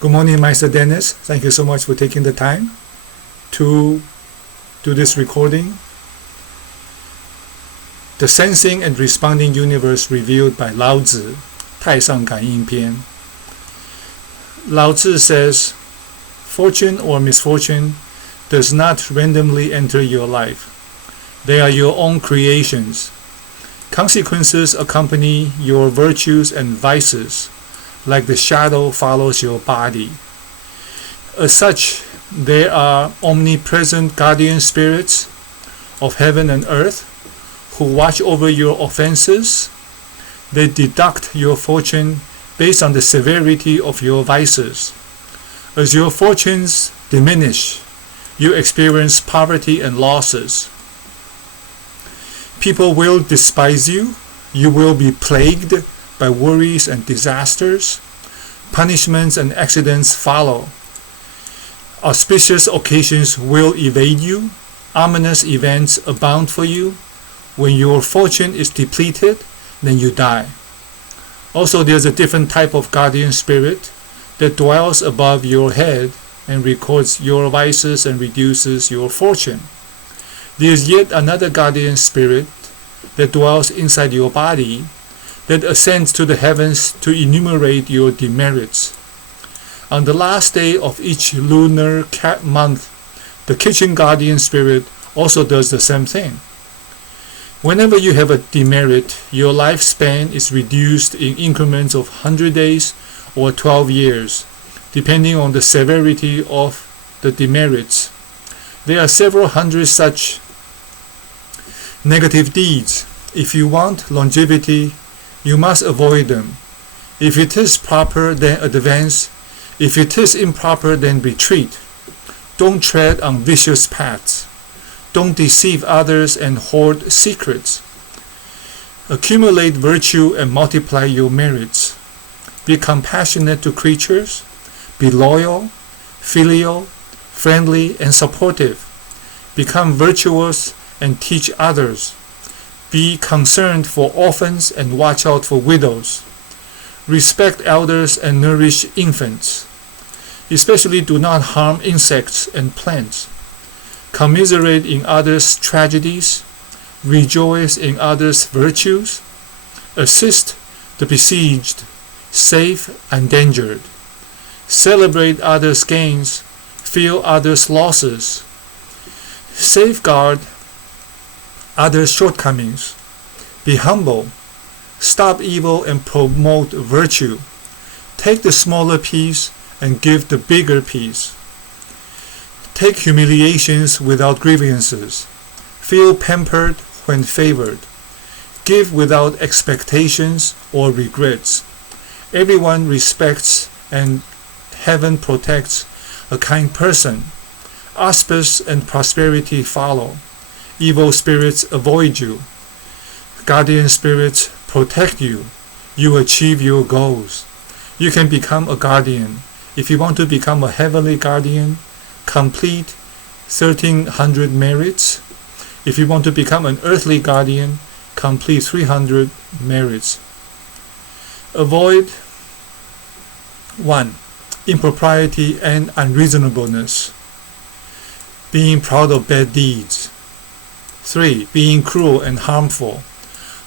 Good morning, Meister Dennis. Thank you so much for taking the time to do this recording. The Sensing and Responding Universe Revealed by Lao Tzu, 太上感应篇. Lao Tzu says, fortune or misfortune does not randomly enter your life. They are your own creations. Consequences accompany your virtues and vices, like the shadow follows your body. As such, there are omnipresent guardian spirits of heaven and earth who watch over your offenses. They deduct your fortune based on the severity of your vices. As your fortunes diminish, you experience poverty and losses. People will despise you. You will be plagued by worries and disasters. Punishments and accidents follow. Auspicious occasions will evade you. Ominous events abound for you. When your fortune is depleted, then you die. Also, there's a different type of guardian spirit that dwells above your head and records your vices and reduces your fortune. There's yet another guardian spirit that dwells inside your body that ascends to the heavens to enumerate your demerits. On the last day of each lunar month, the kitchen guardian spirit also does the same thing. Whenever you have a demerit, your lifespan is reduced in increments of 100 days or 12 years, depending on the severity of the demerits. There are several hundred such negative deeds. If you want longevity, you must avoid them. If it is proper, then advance. If it is improper, then retreat. Don't tread on vicious paths. Don't deceive others and hoard secrets. Accumulate virtue and multiply your merits. Be compassionate to creatures. Be loyal, filial, friendly, and supportive. Become virtuous and teach others. Be concerned for orphans and watch out for widows. Respect elders and nourish infants. Especially do not harm insects and plants. Commiserate in others' tragedies. Rejoice in others' virtues. Assist the besieged, save endangered. Celebrate others' gains. Feel others' losses. Safeguard others' shortcomings. Be humble. Stop evil and promote virtue. Take the smaller piece and give the bigger piece. Take humiliations without grievances. Feel pampered when favored. Give without expectations or regrets. Everyone respects and heaven protects a kind person. Auspice and prosperity follow. Evil spirits avoid you. Guardian spirits protect you. You achieve your goals. You can become a guardian. If you want to become a heavenly guardian, complete 1300 merits. If you want to become an earthly guardian, complete 300 merits. Avoid 1. Impropriety and unreasonableness. Being proud of bad deeds. 3. Being cruel and harmful.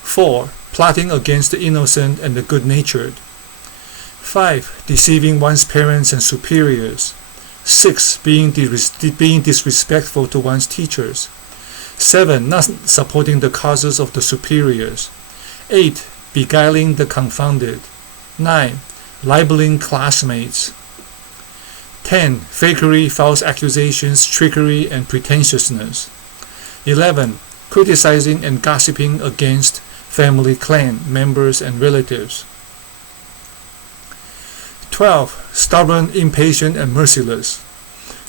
4. Plotting against the innocent and the good-natured. 5. Deceiving one's parents and superiors. 6. Being disrespectful to one's teachers. 7. Not supporting the causes of the superiors. 8. Beguiling the confounded. 9. Libeling classmates. 10. Fakery, false accusations, trickery, and pretentiousness. 11. Criticizing and gossiping against family clan members and relatives. 12. Stubborn, impatient, and merciless.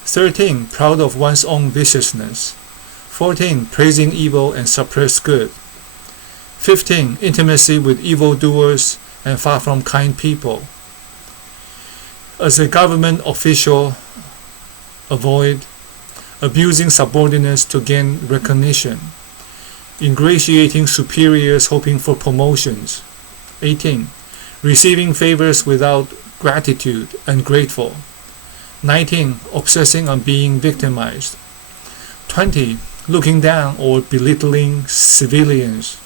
13. Proud of one's own viciousness. 14. Praising evil and suppress good. 15. Intimacy with evildoers and far from kind people. As a government official, avoid abusing subordinates to gain recognition, ingratiating superiors hoping for promotions. 18. Receiving favors without gratitude, ungrateful. 19. Obsessing on being victimized. 20. Looking down or belittling civilians.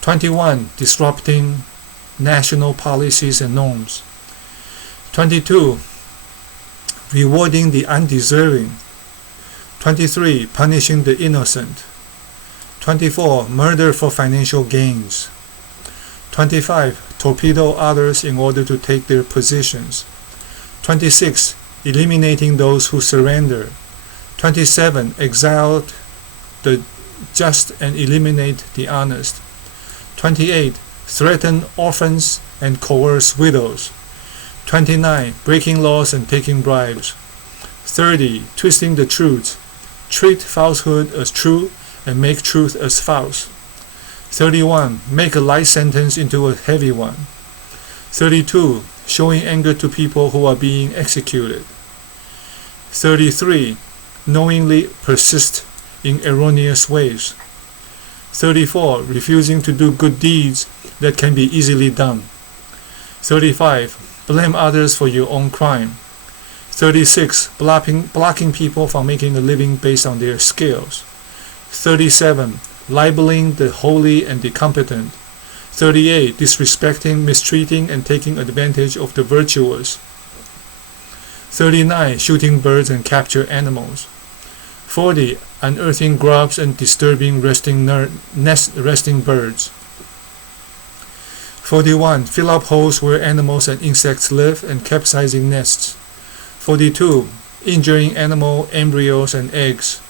21. Disrupting national policies and norms. 22. Rewarding the undeserving. 23. Punishing the innocent. 24. Murder for financial gains. 25. Torpedo others in order to take their positions. 26. Eliminating those who surrender. 27. Exile the just and eliminate the honest. 28. Threaten orphans and coerce widows. 29. Breaking laws and taking bribes. 30. Twisting the truth. Treat falsehood as true and make truth as false. 31. Make a light sentence into a heavy one. 32. Showing anger to people who are being executed. 33. Knowingly persist in erroneous ways. 34. Refusing to do good deeds that can be easily done. 35. Blame others for your own crime. 36. Blocking people from making a living based on their skills. 37. Libeling the holy and the competent. 38. Disrespecting, mistreating, and taking advantage of the virtuous. 39. Shooting birds and capture animals. 40. Unearthing grubs and disturbing resting birds. 41. Fill up holes where animals and insects live and capsizing nests. 42. Injuring animal embryos and eggs.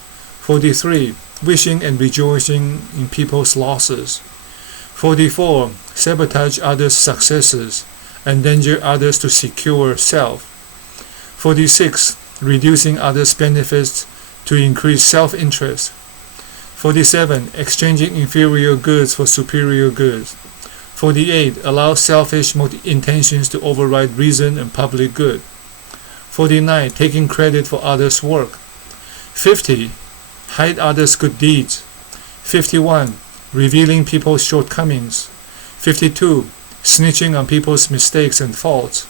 43. Wishing and rejoicing in people's losses. 44. Sabotage others' successes, endanger others to secure self. 46. Reducing others' benefits to increase self-interest. 47. Exchanging inferior goods for superior goods. 48. Allow selfish intentions to override reason and public good. 49. Taking credit for others' work. 50. Hide others' good deeds. 51. Revealing people's shortcomings. 52. Snitching on people's mistakes and faults.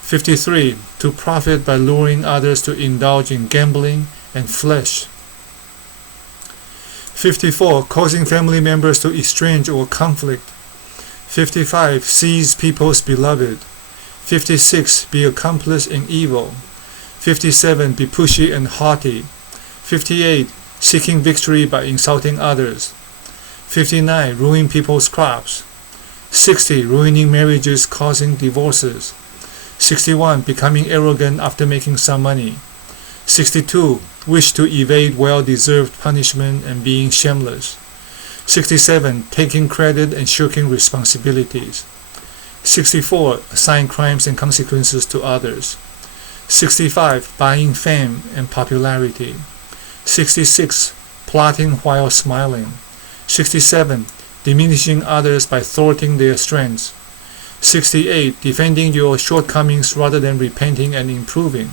53. To profit by luring others to indulge in gambling and flesh. 54. Causing family members to estrange or conflict. 55. Seize people's beloved. 56. Be accomplice in evil. 57. Be pushy and haughty. 58. Seeking victory by insulting others. 59. Ruining people's crops. 60. Ruining marriages, causing divorces. 61. Becoming arrogant after making some money. 62. Wish to evade well-deserved punishment and being shameless. 67. Taking credit and shirking responsibilities. 64. Assign crimes and consequences to others. 65. Buying fame and popularity. 66. Plotting while smiling. 67. Diminishing others by thwarting their strengths. 68. Defending your shortcomings rather than repenting and improving.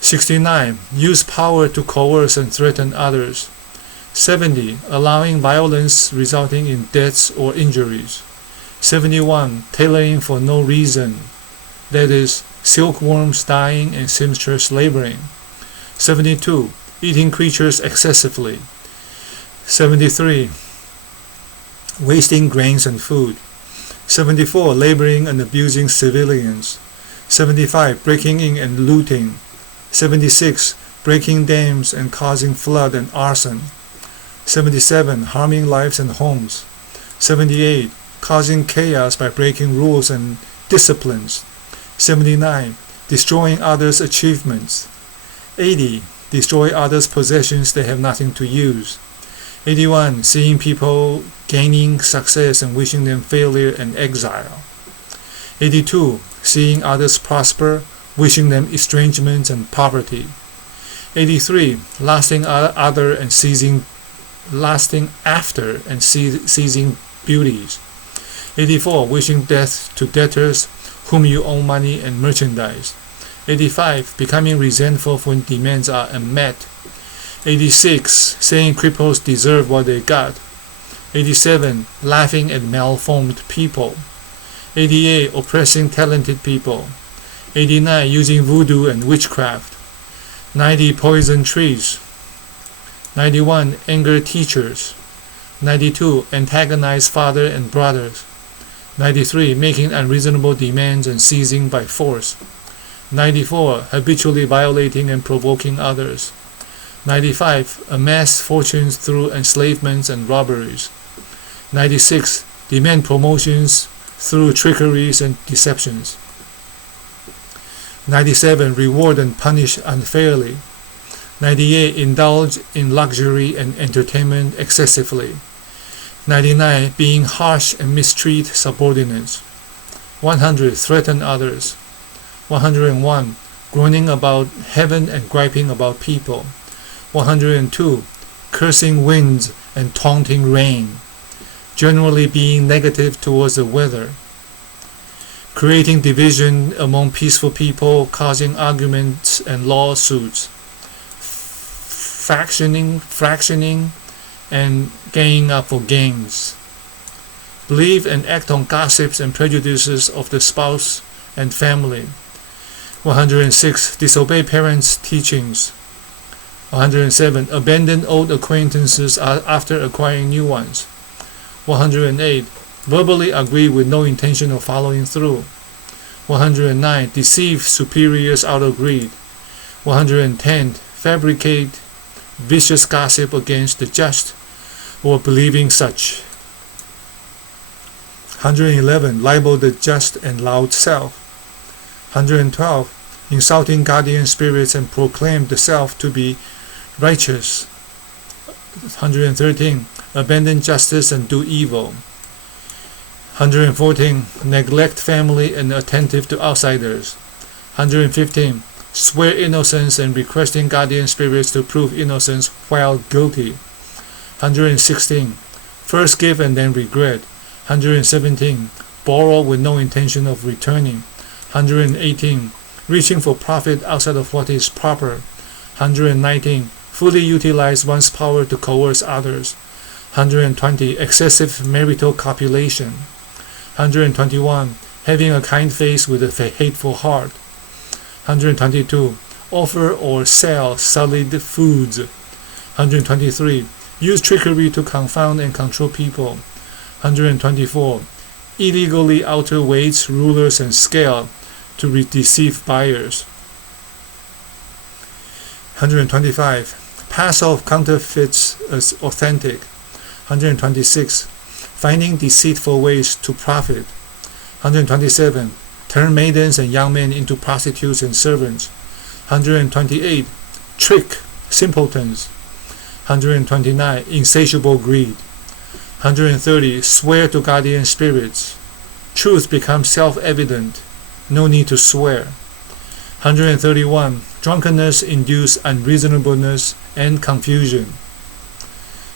69. Use power to coerce and threaten others. 70. Allowing violence resulting in deaths or injuries. 71. Tailoring for no reason, that is, silkworms dying and seamstress laboring. 72. Eating creatures excessively. 73. Wasting grains and food. 74. Laboring and abusing civilians. 75. Breaking in and looting. 76. Breaking dams and causing flood and arson. 77. Harming lives and homes. 78. Causing chaos by breaking rules and disciplines. 79. Destroying others' achievements. 80. Destroy others' possessions they have nothing to use. 81. Seeing people gaining success and wishing them failure and exile. 82. Seeing others prosper, wishing them estrangement and poverty. 83. Lasting after and seizing beauties. 84. Wishing death to debtors whom you owe money and merchandise. 85. Becoming resentful when demands are unmet. 86. Saying cripples deserve what they got. 87. Laughing at malformed people. 88. Oppressing talented people. 89. Using voodoo and witchcraft. 90. Poison trees. 91. Anger teachers. 92. Antagonize father and brothers. 93. Making unreasonable demands and seizing by force. 94. Habitually violating and provoking others. 95. Amass fortunes through enslavements and robberies. 96. Demand promotions through trickeries and deceptions. 97. Reward and punish unfairly. 98. Indulge in luxury and entertainment excessively. 99. Being harsh and mistreat subordinates. 100. Threaten others. 101. Groaning about heaven and griping about people. 102. Cursing winds and taunting rain. Generally being negative towards the weather. Creating division among peaceful people, causing arguments and lawsuits. Fractioning, and ganging up for gains. Believe and act on gossips and prejudices of the spouse and family. 106. Disobey parents' teachings. 107. Abandon old acquaintances after acquiring new ones. 108. Verbally agree with no intention of following through. 109. Deceive superiors out of greed. 110. Fabricate vicious gossip against the just or believing such. 111. Libel the just and loud self. 112. Insulting guardian spirits and proclaim the self to be righteous. 113. Abandon justice and do evil. 114. Neglect family and attentive to outsiders. 115. Swear innocence and requesting guardian spirits to prove innocence while guilty. 116. First give and then regret. 117. Borrow with no intention of returning. 118. Reaching for profit outside of what is proper. 119. Fully utilize one's power to coerce others. 120. Excessive marital copulation. 121. Having a kind face with a hateful heart. 122. Offer or sell solid foods. 123. Use trickery to confound and control people. 124. Illegally alter weights, rulers, and scale to deceive buyers. 125. Pass off counterfeits as authentic. 126. Finding deceitful ways to profit. 127. Turn maidens and young men into prostitutes and servants. 128. Trick simpletons. 129. Insatiable greed. 130. Swear to guardian spirits. Truth becomes self-evident. No need to swear. 131. Drunkenness induce unreasonableness and confusion.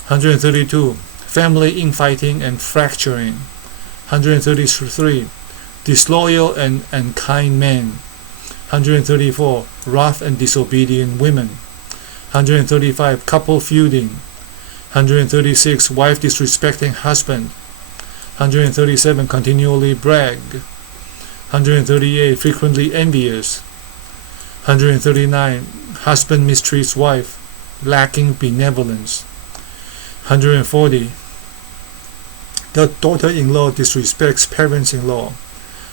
132. Family infighting and fracturing. 133. Disloyal and unkind men. 134. Rough and disobedient women. 135. Couple feuding. 136. Wife disrespecting husband. 137. Continually brag. 138. Frequently envious. 139. Husband mistreats wife, lacking benevolence. 140. The daughter-in-law disrespects parents-in-law.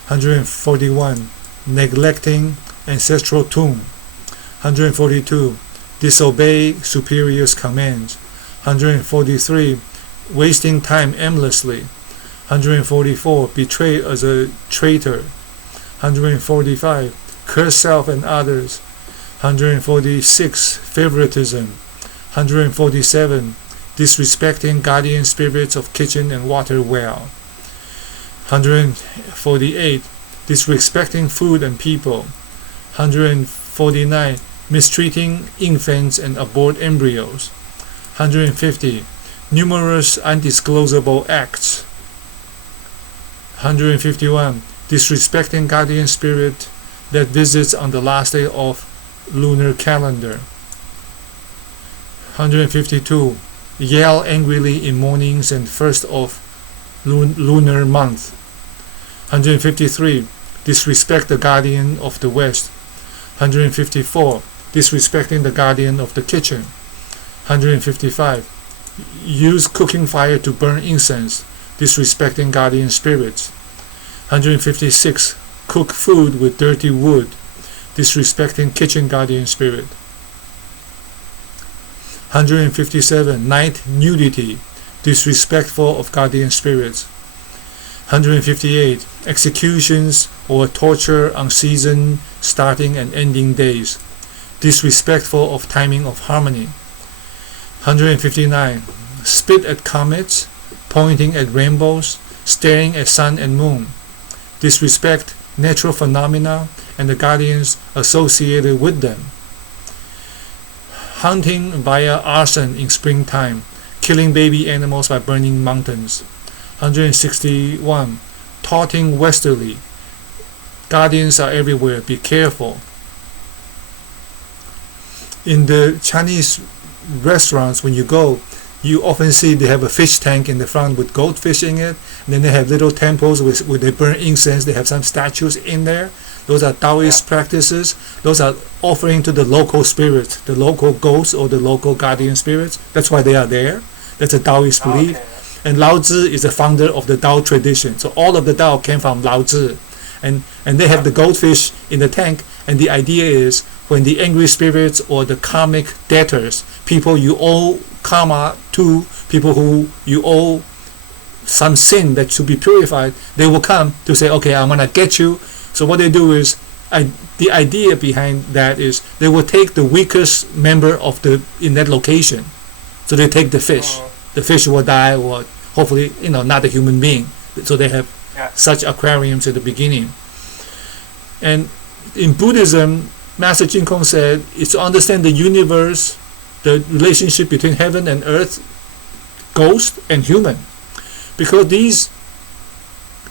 141. Neglecting ancestral tomb. 142. Disobey superiors' commands. 143. Wasting time aimlessly. 144. Betray as a traitor. 145. Curse self and others. 146. Favoritism. 147. Disrespecting guardian spirits of kitchen and water well. 148. Disrespecting food and people. 149. Mistreating infants and abort embryos. 150. Numerous undisclosable acts. 151. Disrespecting guardian spirit that visits on the last day of lunar calendar. 152. Yell angrily in mornings and first of lunar month. 153. Disrespect the guardian of the West. 154. Disrespecting the guardian of the kitchen. 155. Use cooking fire to burn incense, disrespecting guardian spirits. 156. Cook food with dirty wood, disrespecting kitchen guardian spirit. 157. Night nudity, disrespectful of guardian spirits. 158. Executions or torture on season starting and ending days, disrespectful of timing of harmony. 159. Spit at comets, pointing at rainbows, staring at sun and moon, disrespect natural phenomena and the guardians associated with them. Hunting via arson in springtime, killing baby animals by burning mountains. 161. Taunting westerly, guardians are everywhere, be careful. In the Chinese restaurants, when you go, you often see they have a fish tank in the front with goldfish in it, and then they have little temples where they burn incense. They have some statues in there. Those are Taoist practices. Those are offering to the local spirits, the local ghosts or the local guardian spirits. That's why they are there. That's a Taoist belief. And Lao Tzu is the founder of the Tao tradition. So all of the Tao came from Lao Tzu. And they have the goldfish in the tank, and the idea is when the angry spirits or the karmic debtors, people you owe karma to, people who you owe some sin that should be purified, they will come to say, okay, I'm gonna get you. So what they do is, the idea behind that is they will take the weakest member of in that location. So they take the fish. The fish will die, or hopefully, not a human being. So they have such aquariums at the beginning. And in Buddhism, Master Jin Kong said, it's to understand the universe, the relationship between heaven and earth, ghost and human. Because these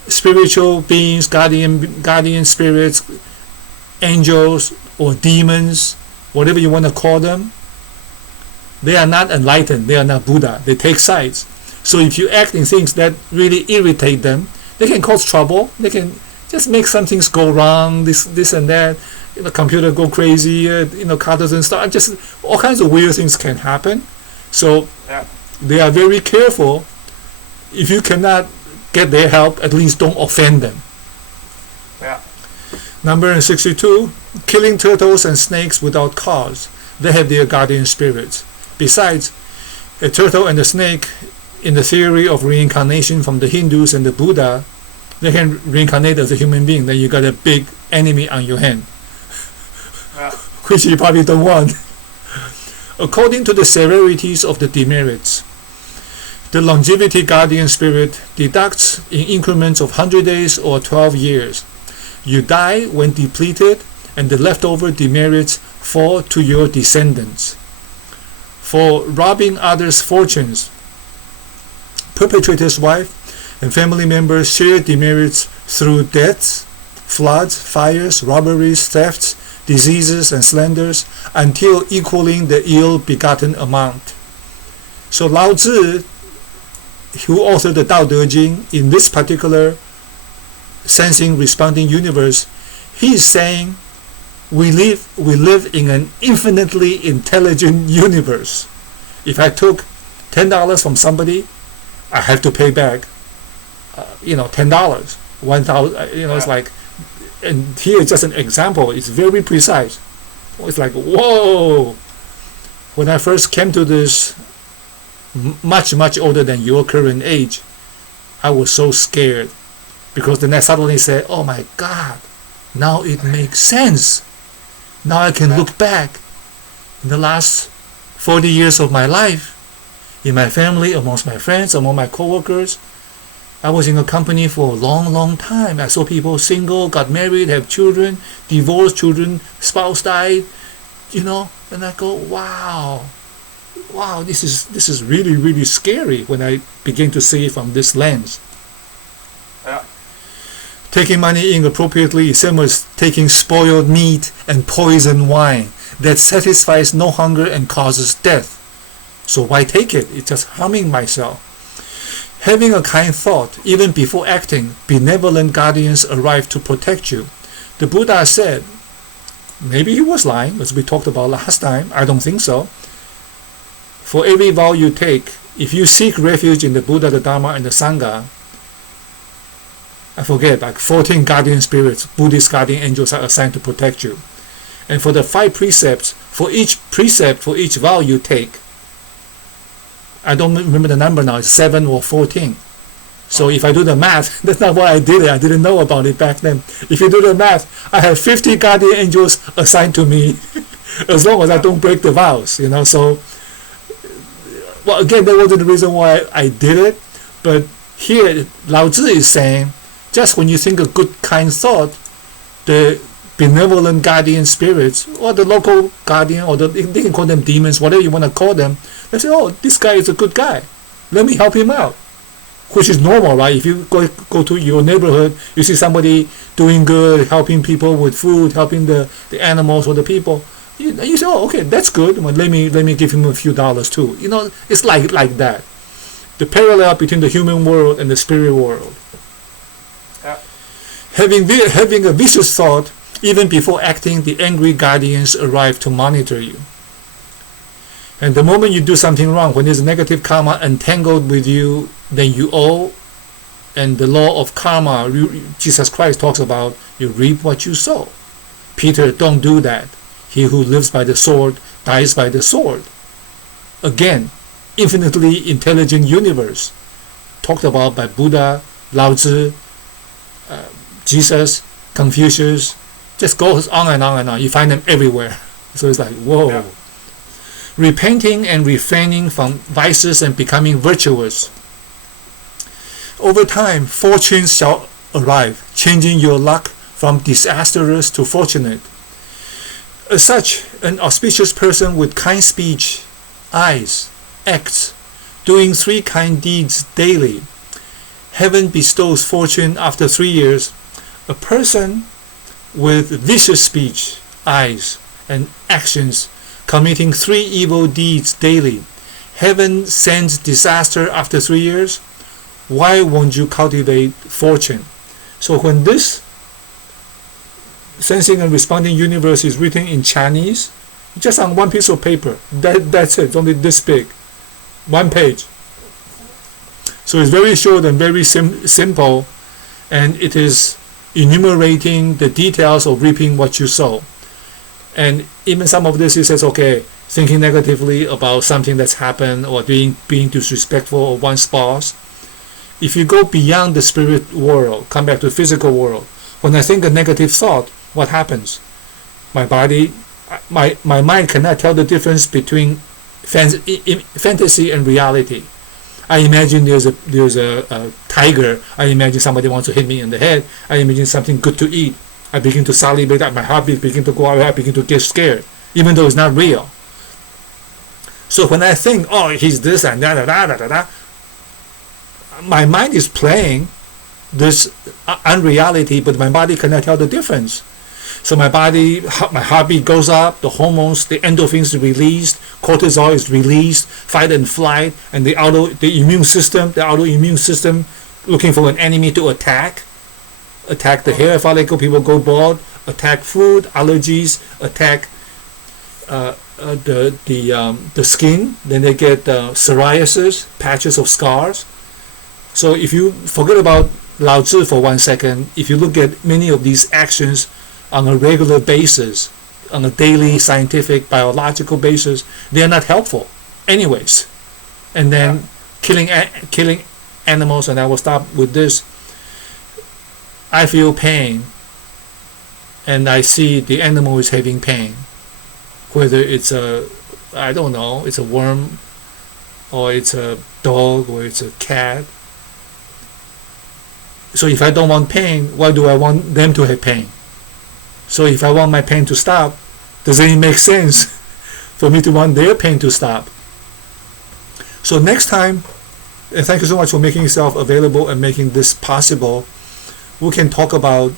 spiritual beings, guardian spirits, angels or demons, whatever you want to call them, they are not enlightened, they are not Buddha, they take sides. So if you act in things that really irritate them, they can cause trouble, they can just make some things go wrong, this and that, the computer go crazy, car doesn't start, just all kinds of weird things can happen. So they are very careful. If you cannot get their help, at least don't offend them. Number 62, killing turtles and snakes without cause. They have their guardian spirits. Besides, a turtle and a snake, in the theory of reincarnation from the Hindus and the Buddha, they can reincarnate as a human being. Then you got a big enemy on your hand, which you probably don't want. According to the severities of the demerits, the longevity guardian spirit deducts in increments of 100 days or 12 years. You die when depleted, and the leftover demerits fall to your descendants. For robbing others' fortunes, perpetrator's wife and family members share demerits through deaths, floods, fires, robberies, thefts, diseases, and slanders until equaling the ill-begotten amount. So Lao Tzu, who authored the Tao Te Ching, in this particular sensing responding universe, he is saying we live in an infinitely intelligent universe. If I took $10 from somebody, I have to pay back $10, 1,000, it's like, and here is just an example. It's very precise. It's like, whoa. When I first came to this, much older than your current age, I was so scared, because then I suddenly said, oh my God, now it makes sense. Now I can look back in the last 40 years of my life, in my family, amongst my friends, among my co-workers. I was in a company for a long time. I saw people single, got married, have children, divorced children, spouse died, and I go, wow, this is really scary when I begin to see it from this lens. Taking money inappropriately is same as taking spoiled meat and poisoned wine that satisfies no hunger and causes death. So why take it? It's just harming myself. Having a kind thought, even before acting, benevolent guardians arrive to protect you. The Buddha said, maybe he was lying, as we talked about last time, I don't think so. For every vow you take, if you seek refuge in the Buddha, the Dharma, and the Sangha, I forget, like 14 guardian spirits, Buddhist guardian angels are assigned to protect you. And for the 5 precepts, for each precept, for each vow you take, I don't remember the number now, it's 7 or 14. So if I do the math, that's not why I did it. I didn't know about it back then. If you do the math, I have 50 guardian angels assigned to me as long as I don't break the vows, So, well, again, that wasn't the reason why I did it. But here, Lao Tzu is saying, just when you think a good, kind thought, the benevolent guardian spirits, or the local guardian, or they can call them demons, whatever you want to call them, they say, oh, this guy is a good guy. Let me help him out. Which is normal, right? If you go to your neighborhood, you see somebody doing good, helping people with food, helping the animals or the people, you say, oh, okay, that's good. Well, let me give him a few dollars too. It's like that. The parallel between the human world and the spirit world. Yeah. Having a vicious thought, even before acting, the angry guardians arrive to monitor you. And the moment you do something wrong, when there's negative karma entangled with you, then you owe. And the law of karma, Jesus Christ talks about, you reap what you sow. Peter, don't do that. He who lives by the sword dies by the sword. Again, infinitely intelligent universe, talked about by Buddha, Lao Tzu, Jesus, Confucius, just goes on and on and on. You find them everywhere. So it's like, whoa. Yeah. Repenting and refraining from vices and becoming virtuous. Over time, fortunes shall arrive, changing your luck from disastrous to fortunate. As such, an auspicious person with kind speech, eyes, acts, doing 3 kind deeds daily. Heaven bestows fortune after 3 years. A person with vicious speech, eyes, and actions, committing 3 evil deeds daily. Heaven sends disaster after 3 years. Why won't you cultivate fortune? So when this sensing and responding universe is written in Chinese, just on one piece of paper, that's it, it's only this big, 1 page. So it's very short and very simple, and it is enumerating the details of reaping what you sow. And even some of this, he says, okay, thinking negatively about something that's happened, or being disrespectful of one's boss. If you go beyond the spirit world, come back to the physical world, when I think a negative thought, what happens? My body, my mind cannot tell the difference between fantasy and reality. I imagine there's a tiger. I imagine somebody wants to hit me in the head. I imagine something good to eat. I begin to salivate, my heartbeat begin to go out, I begin to get scared, even though it's not real. So when I think, oh, he's this and that, my mind is playing this unreality, but my body cannot tell the difference. So my heartbeat goes up, the hormones, the endorphins are released, cortisol is released, fight and flight, and the autoimmune system looking for an enemy to attack the hair follicle, people go bald, attack food, allergies, attack the skin, then they get psoriasis, patches of scars. So if you forget about Lao Tzu for 1 second, if you look at many of these actions on a regular basis, on a daily scientific biological basis, they are not helpful anyways. And then killing animals, and I will stop with this. I feel pain, and I see the animal is having pain, whether it's I don't know, it's a worm, or it's a dog, or it's a cat. So if I don't want pain, why do I want them to have pain? So if I want my pain to stop, doesn't it make sense for me to want their pain to stop? So next time, and thank you so much for making yourself available and making this possible, we can talk about,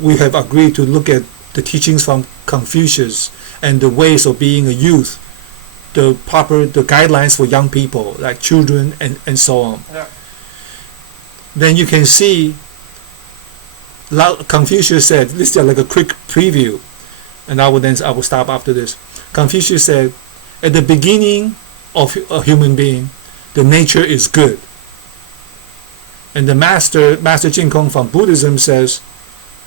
we have agreed to look at the teachings from Confucius and the ways of being a youth, the guidelines for young people, like children and so on. Yeah. then you can see Confucius said, this is just like a quick preview, and I will stop after this. Confucius said, at the beginning of a human being, the nature is good. And the Master Jin Kong from Buddhism says,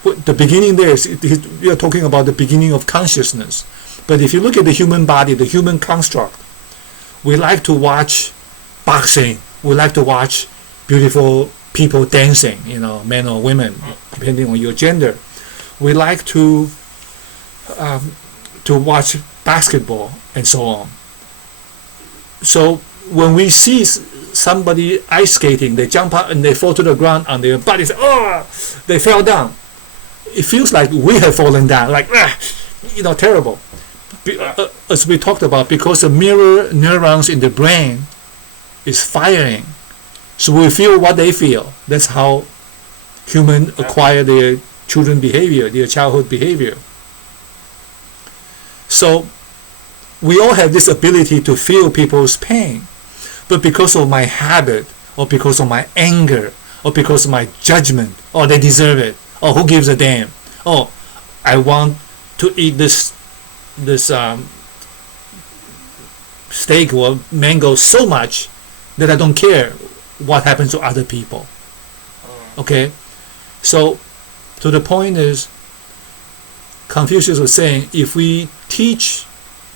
the beginning there is, we are talking about the beginning of consciousness. But if you look at the human body, the human construct, we like to watch boxing, we like to watch beautiful people dancing, men or women, depending on your gender. We like to watch basketball and so on. So when we see somebody ice skating, they jump up and they fall to the ground on their body, they fell down. It feels like we have fallen down, like terrible. As we talked about, because the mirror neurons in the brain is firing, so we feel what they feel. That's how humans acquire their childhood behavior. So we all have this ability to feel people's pain, but because of my habit, or because of my anger, or because of my judgment, they deserve it, who gives a damn, I want to eat this steak or mango so much that I don't care what happens to other people. Okay, so to the point is, Confucius was saying, if we teach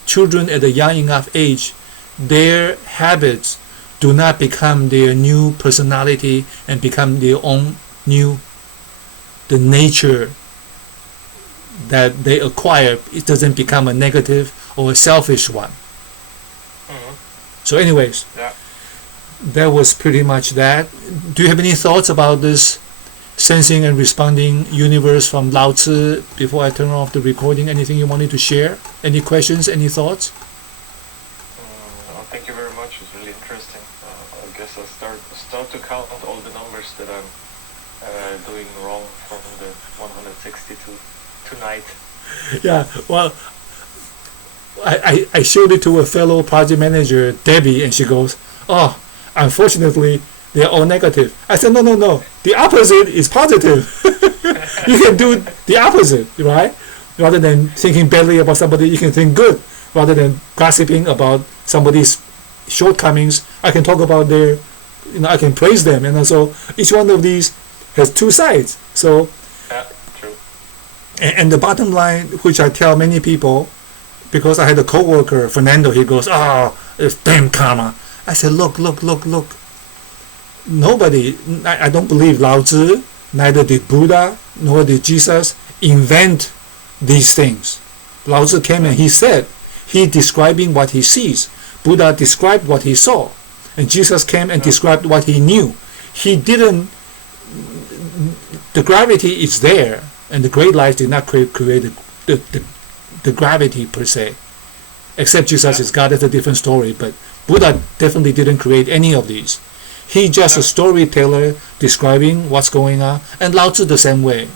children at a young enough age, their habits do not become their new personality and become their own the nature that they acquire, it doesn't become a negative or a selfish one. So anyways, that was pretty much that. Do you have any thoughts about this sensing and responding universe from Lao Tzu before I turn off the recording? Anything you wanted to share? Any questions? Any thoughts? Thank you very much. It's really interesting. I guess I'll start to count all the numbers that I'm doing wrong from the 162 tonight. Yeah, well, I showed it to a fellow project manager, Debbie, and she goes, unfortunately, they're all negative. I said, no, the opposite is positive. You can do the opposite, right? Rather than thinking badly about somebody, you can think good. Rather than gossiping about somebody's shortcomings, I can talk about their, I can praise them. And so each one of these has two sides. So, true. And the bottom line, which I tell many people, because I had a coworker, Fernando, he goes, it's damn karma. I said, look. Nobody, I don't believe Lao Tzu, neither did Buddha, nor did Jesus invent these things. Lao Tzu came and he said, he describing what he sees. Buddha described what he saw. And Jesus came and described what he knew. He didn't, the gravity is there, and the great light did not create the gravity per se. Except Jesus is God, that's a different story, but Buddha definitely didn't create any of these. He's just a storyteller describing what's going on, and Lao Tzu the same way.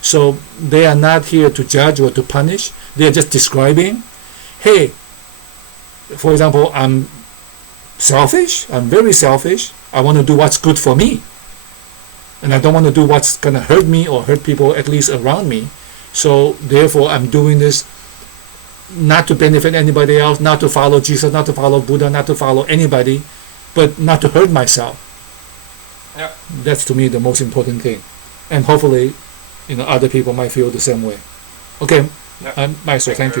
So they are not here to judge or to punish. They are just describing, hey, for example, I'm selfish. I'm very selfish. I want to do what's good for me. And I don't want to do what's going to hurt me or hurt people at least around me. So therefore, I'm doing this not to benefit anybody else, not to follow Jesus, not to follow Buddha, not to follow anybody, but not to hurt myself. Yeah. That's to me the most important thing. And hopefully, other people might feel the same way. Okay, Maestro, thank you.